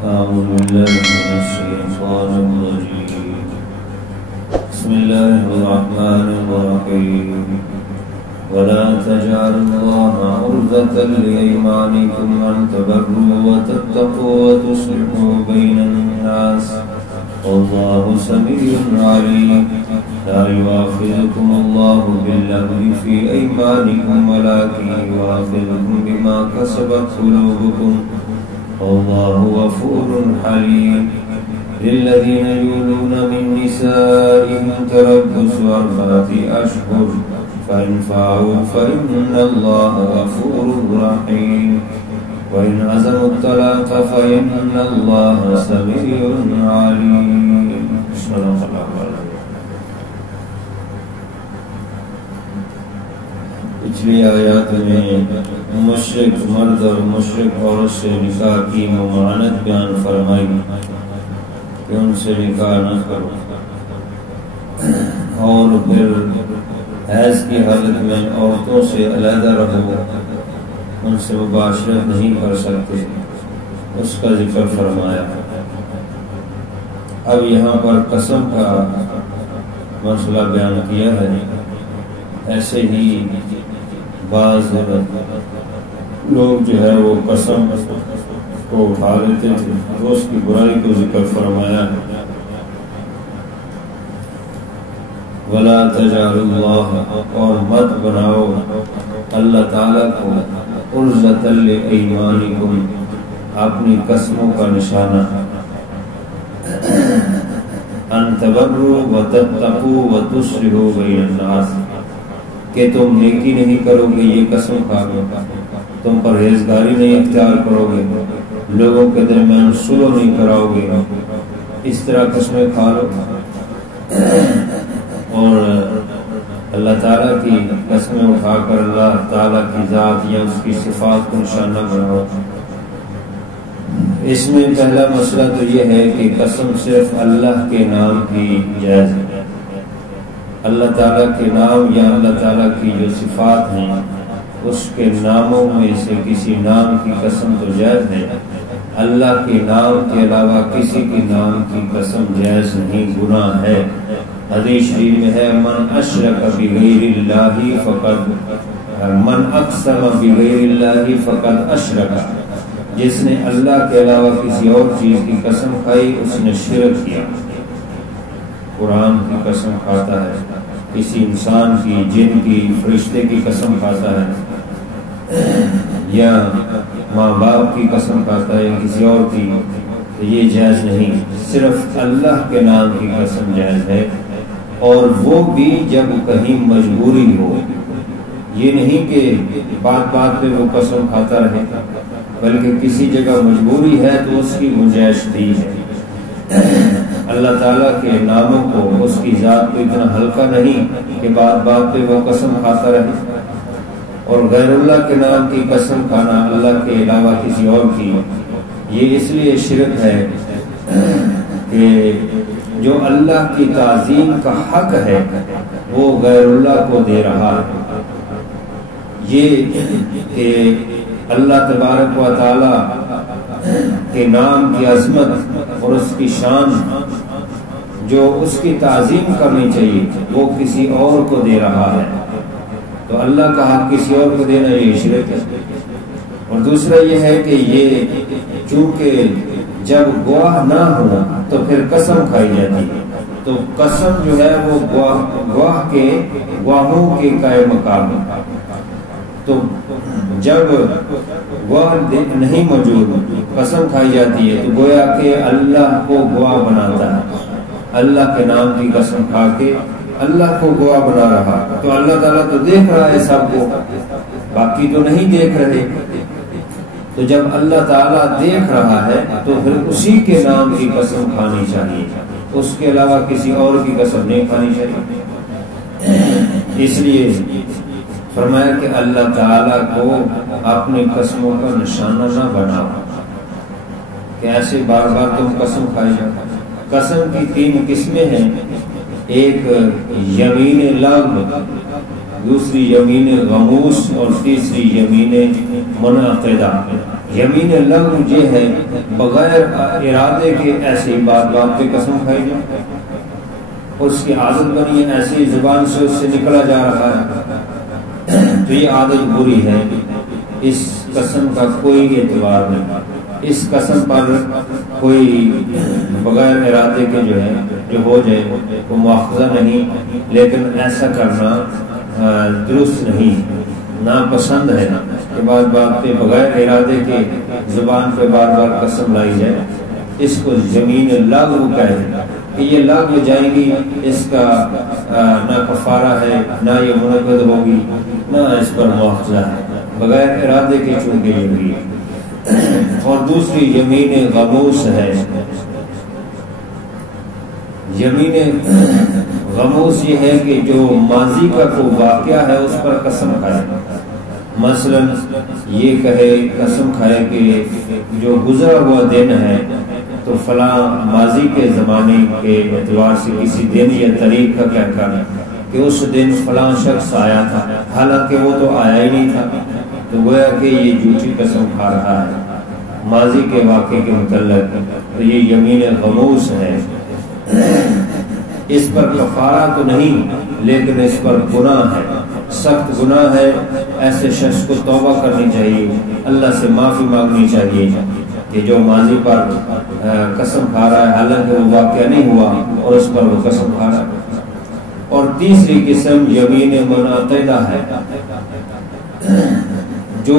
أعوذ بالله من الشيطان الرجيم. بسم الله الرحمن الرحيم. ولا تجعلوا الله عرضة لأيمانكم أن تبروا وتتقوا وتصلحوا بين الناس والله سميع عليم. لا يؤاخذكم الله باللغو في أيمانكم ولكن يؤاخذكم بما كسبت قلوبكم والله غفور حليم. للذين يؤلون من نسائهم تربص 4 أشهر فإن فاءوا فإن الله غفور رحيم. وإن عزموا الطلاق فإن الله سميع عليم. صدق الله العظيم. پچھلی آیات میں مشرک مرد اور مشرک عورت سے نکاح کی ممانعت بیان فرمائی کہ ان سے نکاح نہ کرو، اور پھر حیض کی حالت میں عورتوں سے علیحدہ رہو، ان سے مباشرت نہیں کر سکتے، اس کا ذکر فرمایا۔ اب یہاں پر قسم کا مسئلہ بیان کیا ہے۔ ایسے ہی بعض لوگ جو ہے وہ قسم کو اٹھا لیتے تھے، تو اس کی برائی کو ذکر فرمایا ہے۔ ولا تجعلوا اللہ، اور مت بناؤ اللہ تعالیٰ کو عرضۃ لایمانکم، اپنی قسموں کا نشانہ، ان تبروا وتتقوا وتصلحوا بین الناس، کہ تم نیکی نہیں کرو گے یہ قسم کھا گے، تم پرہیزگاری نہیں اختیار کرو گے، لوگوں کے درمیان صلح نہیں کراؤ گے، اس طرح قسمیں کھا لو، اور اللہ تعالیٰ کی قسمیں اٹھا کر اللہ تعالیٰ کی ذات یا اس کی صفات کو نشانہ بناؤ۔ اس میں پہلا مسئلہ تو یہ ہے کہ قسم صرف اللہ کے نام کی جائز ہے۔ اللہ تعالیٰ کے نام یا اللہ تعالیٰ کی جو صفات ہیں اس کے ناموں میں سے کسی نام کی قسم تو جائز ہے، اللہ کے نام کے علاوہ کسی کے نام کی قسم جائز نہیں، گناہ ہے۔ حدیث شریف میں ہے من اشرک بغیر اللہ من اقسم بغیر اللہ فقد اشرک، جس نے اللہ کے علاوہ کسی اور چیز کی قسم کھائی اس نے شرک کیا۔ قرآن کی قسم کھاتا ہے، کسی انسان کی، جن کی، فرشتے کی قسم کھاتا ہے، یا ماں باپ کی قسم کھاتا ہے یا کسی اور کی، تو یہ جائز نہیں، صرف اللہ کے نام کی قسم جائز ہے، اور وہ بھی جب کہیں مجبوری ہو۔ یہ نہیں کہ بات بات پہ وہ قسم کھاتا رہے، بلکہ کسی جگہ مجبوری ہے تو اس کی گنجائش دی ہے۔ اللہ تعالیٰ کے ناموں کو، اس کی ذات کو اتنا ہلکا نہیں کہ بات بات پہ وہ قسم کھاتا رہے، اور غیر اللہ کے نام کی قسم کھانا اللہ کے علاوہ کسی اور کی، یہ اس لیے شرک ہے کہ جو اللہ کی تعظیم کا حق ہے وہ غیر اللہ کو دے رہا ہے۔ یہ کہ اللہ تبارک و تعالی کے نام کی عظمت اور اس کی شان جو اس کی تعظیم کرنی چاہیے وہ کسی اور کو دے رہا ہے، تو اللہ کا حق کسی اور کو دینا یہ شرک ہے۔ اور دوسرا یہ ہے کہ یہ چونکہ جب گواہ نہ ہو تو پھر قسم کھائی جاتی ہے، تو قسم جو ہے وہ گواہوں کے قائم مقام ہے، تو جب گواہ نہیں موجود قسم کھائی جاتی ہے تو گویا کہ اللہ کو گواہ بناتا ہے، اللہ کے نام کی قسم کھا کے اللہ کو گواہ بنا رہا، تو اللہ تعالیٰ تو دیکھ رہا ہے سب کو، باقی تو نہیں دیکھ رہے، تو جب اللہ تعالیٰ دیکھ رہا ہے تو پھر اسی کے نام کی قسم کھانی چاہیے، اس کے علاوہ کسی اور کی قسم نہیں کھانی چاہیے۔ اس لیے فرمایا کہ اللہ تعالیٰ کو اپنی قسموں کا نشانہ نہ بناؤ کہ ایسے بار بار تم قسم کھائی جاؤ۔ قسم کی 3 قسمیں ہیں، ایک یمین لغو، دوسری یمین غموس اور تیسری یمین منعقدہ۔ یمین لغو یہ ہے بغیر ارادے کے ایسی بات پہ قسم کھائی جائے، اس کی عادت بنی ہے، ایسی زبان سے اس سے نکلا جا رہا ہے، تو یہ عادت بری ہے، اس قسم کا کوئی اعتبار نہیں، اس قسم پر کوئی بغیر ارادے کے جو ہو جائے وہ مواخذہ نہیں، لیکن ایسا کرنا درست نہیں، ناپسند ہے کہ بات پہ بغیر ارادے کے زبان پہ بار بار قسم لائی جائے، اس کو یمین لغو کہتے ہیں کہ یہ لغو جائے گی، اس کا نہ کفارہ ہے، نہ یہ منعقد ہوگی، نہ اس پر مواخذہ ہے، بغیر ارادے کے چونکہ یہ ہوئی۔ اور دوسری یمین غموس ہے، یمین غموس یہ ہے کہ جو ماضی کا کوئی واقعہ ہے اس پر قسم کھائے، مثلا یہ کہے قسم کھائے کہ جو گزرا ہوا دن ہے تو فلاں ماضی کے زمانے کے اعتبار سے کسی دن یا تاریخ کا کیا کرنا کہ اس دن فلاں شخص آیا تھا، حالانکہ وہ تو آیا ہی نہیں تھا، تو گویا کہ یہ جھوٹی قسم کھا رہا ہے ماضی کے واقعے کے متعلق، تو یہ یمین غموس ہے۔ اس پر کفارہ تو نہیں لیکن اس پر گناہ ہے، سخت گناہ ہے، ایسے شخص کو توبہ کرنی چاہیے، اللہ سے معافی مانگنی چاہیے کہ جو ماضی پر قسم کھا رہا ہے حالانکہ وہ واقعہ نہیں ہوا اور اس پر وہ قسم کھا رہا ہے۔ اور تیسری قسم یمین منعقدہ ہے، جو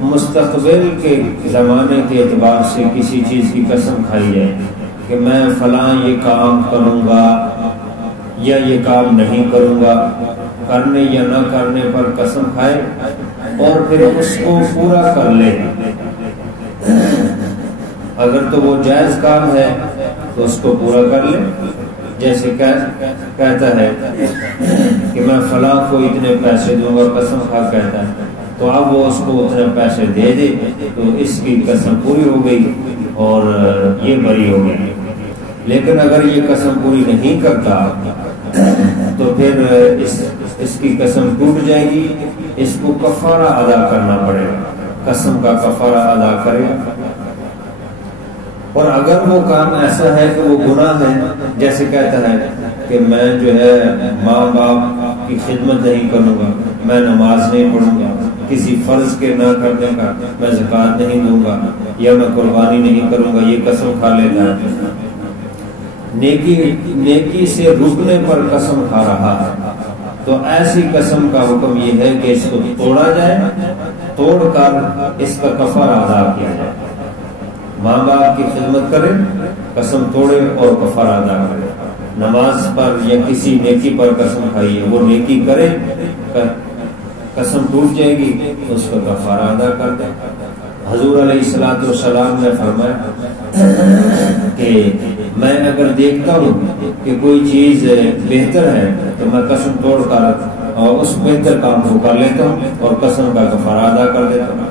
مستقبل کے زمانے کے اعتبار سے کسی چیز کی قسم کھائی جائے کہ میں فلاں یہ کام کروں گا یا یہ کام نہیں کروں گا، کرنے یا نہ کرنے پر قسم کھائے اور پھر اس کو پورا کر لے، اگر تو وہ جائز کام ہے تو اس کو پورا کر لے، جیسے کہتا ہے کہ میں فلاں کو اتنے پیسے دوں گا، قسم کھا کہتا ہے، تو اب وہ اس کو اتنے پیسے دے دے تو اس کی قسم پوری ہو گئی اور یہ بری ہو گئی۔ لیکن اگر یہ قسم پوری نہیں کرتا تو پھر اس کی قسم ٹوٹ جائے گی، اس کو کفارہ ادا کرنا پڑے گا، قسم کا کفارہ ادا کرے۔ اور اگر وہ کام ایسا ہے کہ وہ گناہ ہے، جیسے کہتا ہے کہ میں جو ہے ماں باپ کی خدمت نہیں کروں گا، میں نماز نہیں پڑھوں گا، کسی فرض کے نہ کرنے کا میں زکوٰۃ نہیں دوں گا، یا میں قربانی نہیں کروں گا، یہ قسم کھا لیتا ہے، نیکی سے رکنے پر قسم کھا رہا ہے، تو ایسی قسم کا حکم یہ ہے کہ اس کو توڑا جائے، توڑ کر اس کا کفارہ ادا کیا جائے، ماں باپ کی خدمت کرے، قسم توڑے اور کفارہ ادا کرے، نماز پر یا کسی نیکی پر قسم کھائیے، وہ نیکی کرے، قسم ٹوٹ جائے گی، اس کا کفارہ ادا کر دے۔ حضور علیہ الصلوۃ والسلام نے فرمایا کہ میں اگر دیکھتا ہوں کہ کوئی چیز بہتر ہے تو میں قسم توڑ کر اور اس بہتر کام کو کر لیتا ہوں اور قسم کا کفارہ ادا کر دیتا ہوں۔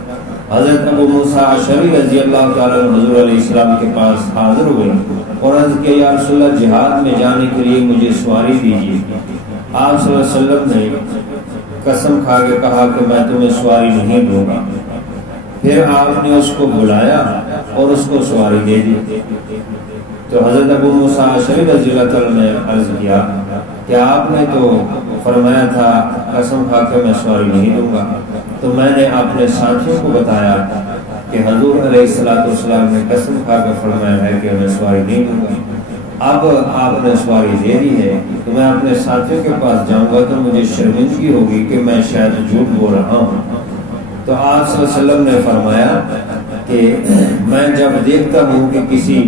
حضرت ابو موسیٰ اشعری رضی اللہ تعالیٰ عنہ حضور علیہ السلام کے پاس حاضر ہوئے اور عرض کیا یا رسول اللہ جہاد میں جانے کے لیے مجھے سواری دیجیے۔ آپ صلی اللہ علیہ وسلم نے قسم کھا کے کہا کہ میں تمہیں سواری نہیں دوں گا، پھر آپ نے اس کو بلایا اور اس کو سواری دے دی، تو حضرت ابو موسیٰ اشعری رضی اللہ تعالیٰ نے عرض کیا کہ آپ نے تو فرمایا تھا قسم کھا کے میں سواری نہیں دوں گا، تو میں نے اپنے ساتھیوں کو بتایا کہ حضور علیہ الصلوۃ والسلام نے قسم کھا کے فرمایا ہے کہ میں سواری نہیں دوں گا، اب آپ نے سواری دے دی ہے تو میں اپنے ساتھیوں کے پاس جاؤں گا تو مجھے شرمندگی ہوگی کہ میں شاید جھوٹ بول رہا ہوں۔ تو آپ صلی اللہ علیہ وسلم نے فرمایا کہ میں جب دیکھتا ہوں کہ کسی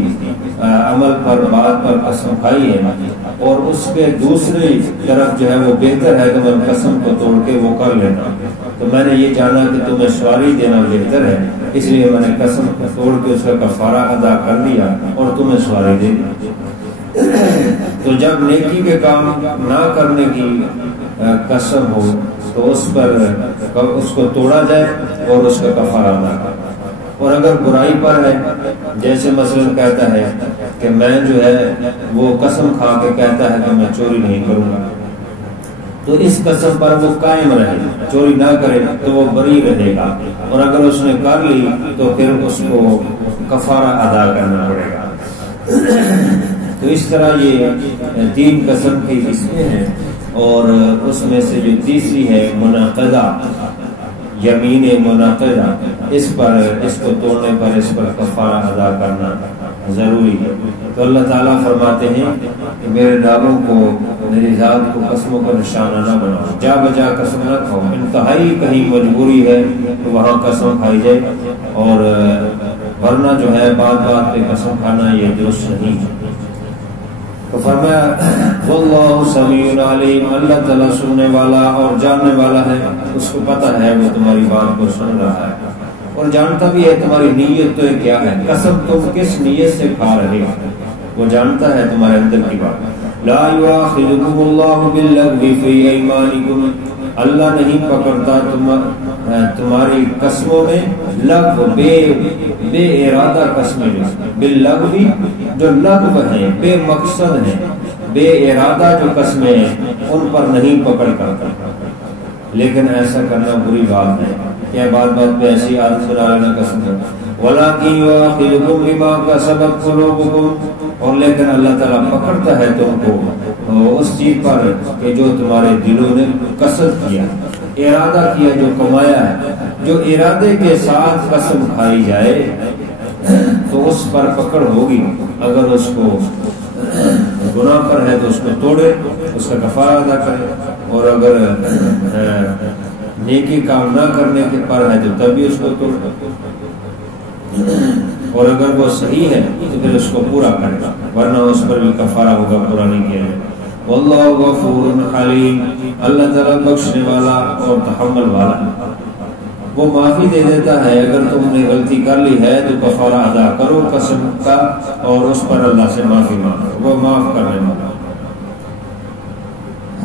عمل پر بات پر قسم کھائی ہے اور اس کے دوسری طرف جو ہے وہ بہتر ہے تو میں قسم کو توڑ کے وہ کر لیتا ہوں، تو میں نے یہ جانا کہ تمہیں سواری دینا بہتر ہے، اس لیے میں نے قسم کو توڑ کے اس کا کفارہ ادا کر دیا اور تمہیں سواری دے دی۔ تو جب نیکی کے کام نہ کرنے کی قسم ہو تو اس پر اس کو توڑا جائے اور اس کا کفارہ ادا کرے، اور اگر برائی پر ہے جیسے مثلا کہتا ہے کہ میں جو ہے وہ قسم کھا کے کہتا ہے کہ میں چوری نہیں کروں گا، تو اس قسم پر وہ قائم رہے، چوری نہ کرے تو وہ بری رہے گا، اور اگر اس نے کر لی تو پھر اس کو کفارہ ادا کرنا پڑے گا۔ تو اس طرح یہ 3 قسم کی قسمیں ہیں، اور اس میں سے جو تیسری ہے منعقدہ، یمین منعقدہ، اس کو توڑنے پر اس پر کفارہ ادا کرنا ضروری ہے۔ تو اللہ تعالیٰ فرماتے ہیں کہ میرے ناموں کو، میری ذات کو قسموں کا نشانہ نہ بناؤ، جا بجا قسم نہ کھاؤ، انتہائی کہیں مجبوری ہے تو وہاں قسم کھائی جائے، اور ورنہ جو ہے بات بات پہ قسم کھانا یہ درست نہیں ہے۔ تو فرمایا واللہ سمیع علیم، اللہ تعالیٰ سننے والا اور جاننے والا ہے، اس کو پتہ ہے وہ تمہاری بات کو سن رہا ہے اور جانتا بھی ہے تمہاری نیت تو کیا ہے، قسم تم کس نیت سے کھا رہے ہو، وہ جانتا ہے تمہارے اندر کی بات۔ لا یؤاخذکم اللہ باللغو فی ایمانکم، اللہ نہیں پکڑتا تمہاری قسموں میں لغو، بے ارادہ قسمیں، باللغو جو لغو ہیں، بے مقصد ہیں، بے ارادہ جو قسمیں ہیں ان پر نہیں پکڑ کرتا، لیکن ایسا کرنا بری بات ہے، کیا بات بات پہ ایسی عادت بنا لینا قسم کرنا۔ وَلَٰكِن يُؤَاخِذُكُم بِمَا كَسَبَتْ قُلُوبُكُم، اور لیکن اللہ تعالیٰ پکڑتا ہے تم کو اس چیز پر کہ جو تمہارے دلوں نے قصد کیا، ارادہ کیا، جو کمایا ہے، جو ارادے کے ساتھ قسم کھائی جائے تو اس پر پکڑ ہوگی۔ اگر اس کو گناہ پر ہے تو اس میں توڑے، اس کا کفارہ ادا کرے، اور اگر نیکی کام نہ کرنے کے پر ہے تو تب بھی اس کو توڑے، اور اگر وہ صحیح ہے تو پھر اس کو پورا کرے، ورنہ اس پر بھی کفارہ ہوگا پورا نہیں کیا ہے۔ واللہ غفور حلیم، اللہ تعالیٰ بخشنے والا اور تحمل والا، وہ معافی دے دیتا ہے، اگر تم نے غلطی کر لی ہے تو کفارہ ادا کرو قسم کا، اور اس پر اللہ سے معافی مانگو، وہ معاف کرنے والا۔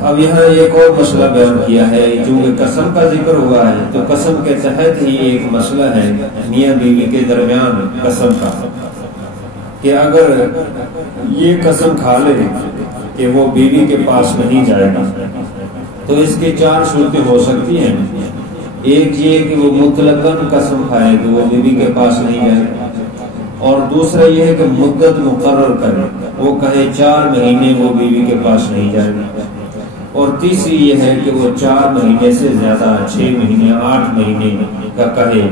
اب یہاں ایک اور مسئلہ بیان کیا ہے، چونکہ قسم کا ذکر ہوا ہے تو قسم کے تحت ہی ایک مسئلہ ہے میاں بیوی کے درمیان قسم کا، کہ اگر یہ قسم کھا لے کہ وہ بیوی کے پاس نہیں جائے گا تو اس کی 4 صورتیں ہو سکتی ہیں۔ ایک یہ کہ وہ مطلقاً قسم کھائے کہ وہ بیوی کے پاس نہیں جائے گا، اور دوسرا یہ ہے کہ مدت مقرر کرے، وہ کہے 4 مہینے وہ بیوی کے پاس نہیں جائے گا، اور تیسری یہ ہے کہ وہ 4 مہینے سے زیادہ 6 مہینے 8 مہینے کا کہے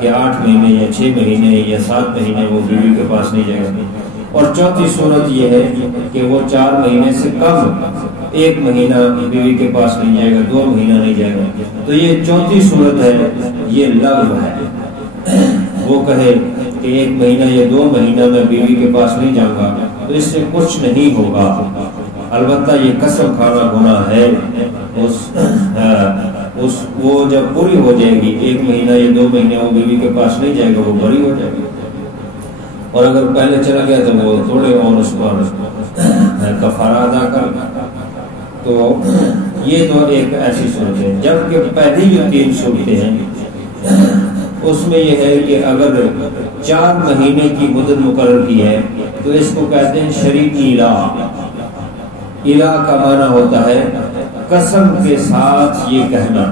کہ 8 مہینے یا 6 مہینے یا 7 مہینے وہ بیوی کے پاس نہیں جائے گا، اور چوتھی صورت یہ ہے کہ وہ 4 مہینے سے کم 1 مہینہ بیوی کے پاس نہیں جائے گا، 2 مہینہ نہیں جائے گا۔ تو یہ چوتھی صورت ہے، یہ لغو ہے، وہ کہے کہ 1 مہینہ یا 2 مہینہ میں بیوی کے پاس نہیں جاؤں گا تو اس سے کچھ نہیں ہوگا، البتہ یہ قسم کھانا گناہ ہے، وہ جب پوری ہو جائے گی 1 مہینہ یا 2 مہینے وہ بیوی کے پاس نہیں جائے گا، وہ بری ہو جائے گی، اور اگر پہلے چلا گیا تو وہ توڑے اور اس پر کفارہ ادا کر۔ تو یہ تو ایک ایسی صورت ہے، جبکہ پہلی جو 3 صورتیں ہیں اس میں یہ ہے کہ اگر 4 مہینے کی مدت مقرر کی ہے تو اس کو کہتے ہیں شریک الہ۔ الہ کا معنی ہوتا ہے قسم کے ساتھ یہ کہنا،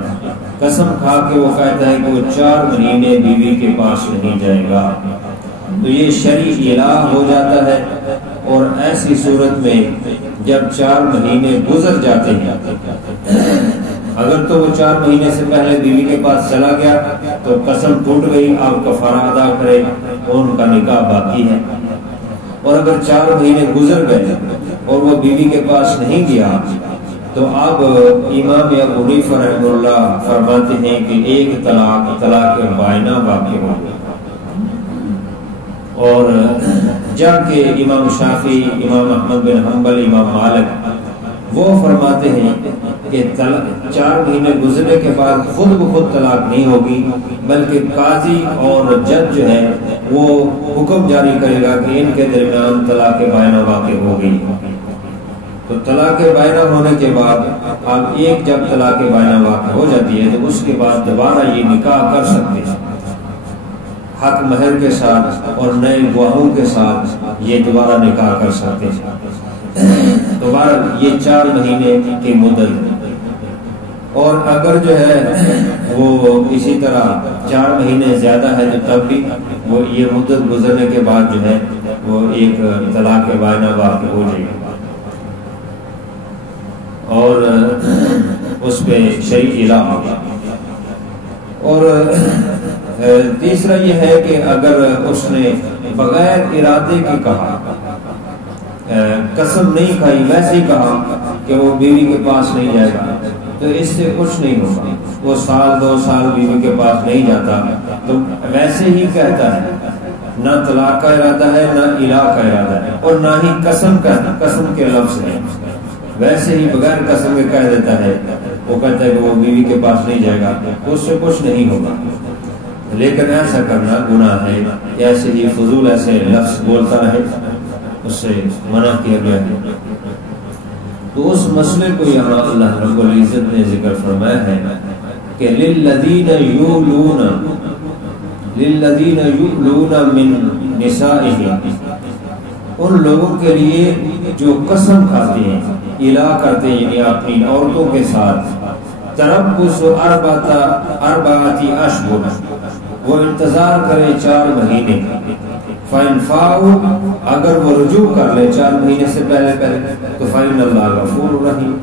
قسم کھا کے وہ کہتا ہے کہ وہ 4 مہینے بیوی کے پاس نہیں جائے گا، تو یہ شریک الہ ہو جاتا ہے۔ اور ایسی صورت میں جب 4 مہینے گزر جاتے ہیں، اگر تو وہ 4 مہینے سے پہلے بیوی کے پاس چلا گیا تو قسم ٹوٹ گئی، آپ کفارہ ادا کرے، ان کا نکاح باقی ہے، اور اگر 4 مہینے گزر گئے اور وہ بیوی کے پاس نہیں گیا تو اب امام ابو حنیفہ رحمہ اللہ فرماتے ہیں کہ ایک طلاق بائنہ واقع ہو، اور جبکہ امام شافعی، امام احمد بن حنبل، امام مالک وہ فرماتے ہیں کہ 4 مہینے گزرنے کے بعد خود بخود طلاق نہیں ہوگی، بلکہ قاضی اور جج جو ہے وہ حکم جاری کرے گا کہ ان کے درمیان طلاق بائنہ واقع ہو گئی۔ تو طلاق بائنہ ہونے کے بعد اب ایک جب طلاق بائنہ واقع ہو جاتی ہے تو اس کے بعد دوبارہ یہ نکاح کر سکتے ہیں، حق مہر کے ساتھ اور نئے گواہوں کے ساتھ یہ دوبارہ نکاح کر سکتے ہیں۔ دوبارہ یہ 4 مہینے کی مدت اور اگر جو ہے وہ اسی طرح 4 مہینے زیادہ ہے تو تب بھی وہ یہ مدت گزرنے کے بعد جو ہے وہ ایک طلاق بائنہ واقع ہو جائے گی اور اس پہ شرعی اعلان ہوگا۔ اور تیسرا یہ ہے کہ اگر اس نے بغیر ارادے کے کہا، قسم نہیں کھائی، ویسے ہی کہا کہ وہ بیوی کے پاس نہیں جائے گا، تو اس سے کچھ نہیں ہوگا۔ وہ 1-2 سال بیوی کے پاس نہیں جاتا تو ویسے ہی کہتا ہے، نہ طلاق کا ارادہ ہے، نہ الہ کا ارادہ ہے، اور نہ ہی قسم کے لفظ ہے، ویسے ہی بغیر قسم کے کہہ دیتا ہے، وہ کہتا ہے کہ وہ بیوی کے پاس نہیں جائے گا، اس سے کچھ نہیں ہوگا۔ لیکن ایسا کرنا گناہ ہے، ایسے ہی فضول ایسے لفظ بولتا رہے، اس سے منع کیا گیا ہے۔ تو اس مسئلے کو یہاں اللہ رب العزت نے ذکر فرمایا ہے کہ للذین یؤلون من نسائہم، ان لوگوں کے لیے جو قسم کھاتے ہیں، الہ کرتے ہیں، یعنی اپنی عورتوں کے ساتھ، تربص 4 اشہر، وہ انتظار کرے 4 مہینے، فَإِنْ فَاءُوا، اگر وہ رجوع کر لے 4 مہینے سے پہلے تو فَإِنَّ اللَّهَ غَفُورٌ رَحِيمٌ،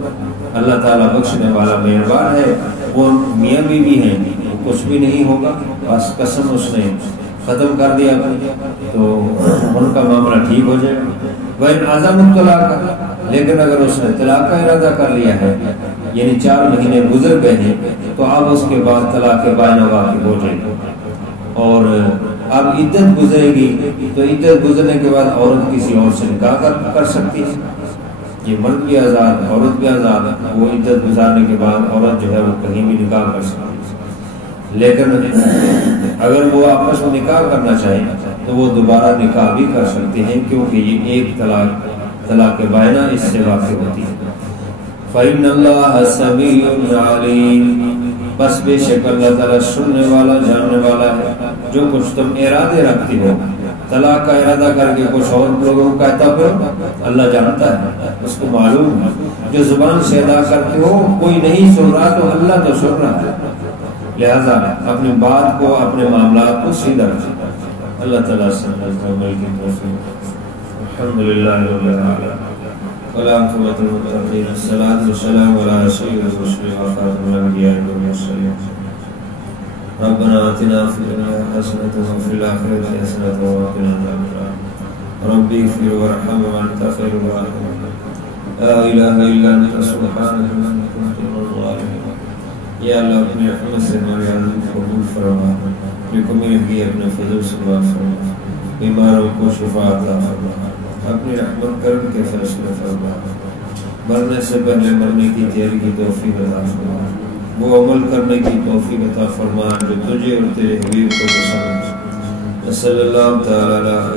اللہ تعالیٰ بخشنے والا مہربان ہے۔ وہ میاں بیوی ہیں، کچھ بھی نہیں ہوگا، بس قسم اس نے ختم کر دیا تو ان کا معاملہ ٹھیک ہو جائے گا۔ وَإِنْ عَزَمُوا الطَّلَاقَ، لیکن اگر اس نے طلاق کا ارادہ کر لیا ہے، یعنی 4 مہینے گزر گئے ہیں، تو اب اس کے بعد طلاق بائنہ واقع ہو جائے گی، اور اب عدت گزرے گی، تو عدت گزرنے کے بعد عورت کسی اور سے نکاح کر سکتی ہے۔ یہ مرد بھی آزاد، عورت بھی آزاد، وہ عدت گزارنے کے بعد عورت جو ہے وہ کہیں بھی نکاح کر سکتی ہے۔ لیکن اگر وہ آپس میں نکاح کرنا چاہیں تو وہ دوبارہ نکاح بھی کر سکتے ہیں، کیونکہ یہ ایک طلاق بائنہ اس سے واقع ہوتی ہے۔ فَإِنَّ اللَّهَ سَمِيعٌ عَلِيمٌ، بس بے شک اللہ تعالیٰ سننے والا، جاننے والا ہے۔ جو کچھ تم ارادے رکھتی ہو، طلاق کا ارادہ کر کے کچھ اور لوگوں کو کہتا ہو، اللہ جانتا ہے، اس کو معلوم ہے۔ جو زبان سے ادا کرتے ہو کوئی نہیں سن رہا تو اللہ تو سن رہا ہے، لہذا اپنی بات کو، اپنے معاملات کو سیدھا رکھیں۔ اللہ تعالیٰ سے عمل کی توفیق۔ الحمدللہ رب العالمین، والعاقبۃ للمتقین، الصلاۃ والسلام علی سید الرسل وخاتم الانبیاء والمرسلین۔ ربنا آتنا فی الدنیا حسنۃ وفی الآخرۃ حسنۃ وقنا عذاب النار۔ ربی اغفر وارحم وانت خیر الراحمین، لا الہ الا انت سبحانک انی کنت من الظالمین۔ یا اللہ اپنی رحمت سے ہماری عزیز قبول فرما، جو کمی رہی اپنے فضل سے معاف فرما، بیماروں کو شفا عطا فرما، اپنی رحمت کرم کے فیصلے فرما، مرنے سے پہلے مرنے کی تیاری کی توفیق عطا فرما، وہ عمل کرنے کی توفیق عطا فرما جو تجھے اور تیرے حبیب کو پسند ہے۔ صلی اللہ تعالی علیہ